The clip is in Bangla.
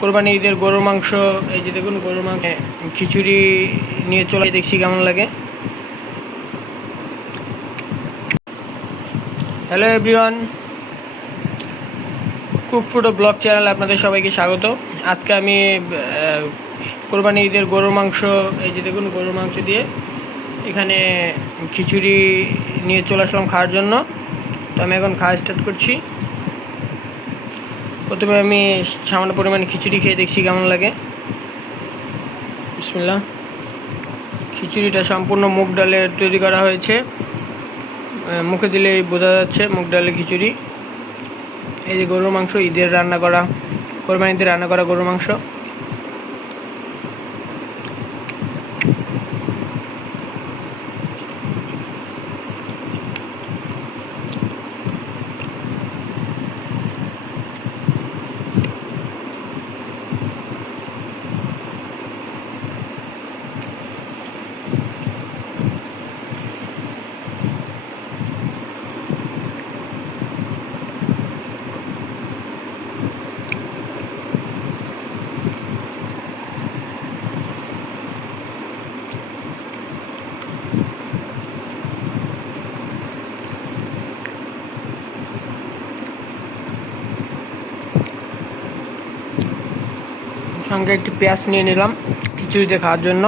কোরবানি ঈদের গরুর মাংস, এই যে দেখুন গরুর মাংস খিচুড়ি নিয়ে চলে দেখছি কেমন লাগে। হ্যালো এভরিওয়ান, কুক ফুড ও ব্লগ চ্যানেল আপনাদের সবাইকে স্বাগত। আজকে আমি কোরবানি ঈদের গরুর মাংস, এই যে দেখুন গরুর মাংস দিয়ে এখানে খিচুড়ি নিয়ে চলে আসলাম খাওয়ার জন্য। তো আমি এখন খাওয়া স্টার্ট করছি। প্রথমে আমি সামান্য পরিমাণে খিচুড়ি খেয়ে দেখছি কেমন লাগে। বিসমিল্লাহ। খিচুড়িটা সম্পূর্ণ মুগ ডালের তৈরি করা হয়েছে, মুখে দিলেই বোঝা যাচ্ছে মুগ ডালের খিচুড়ি। এই যে গরুর মাংস, ঈদের রান্না করা, কোরবানিতে রান্না করা গরুর মাংস। সঙ্গে একটি পেঁয়াজ নিয়ে নিলাম খিচুড়িতে খাওয়ার জন্য।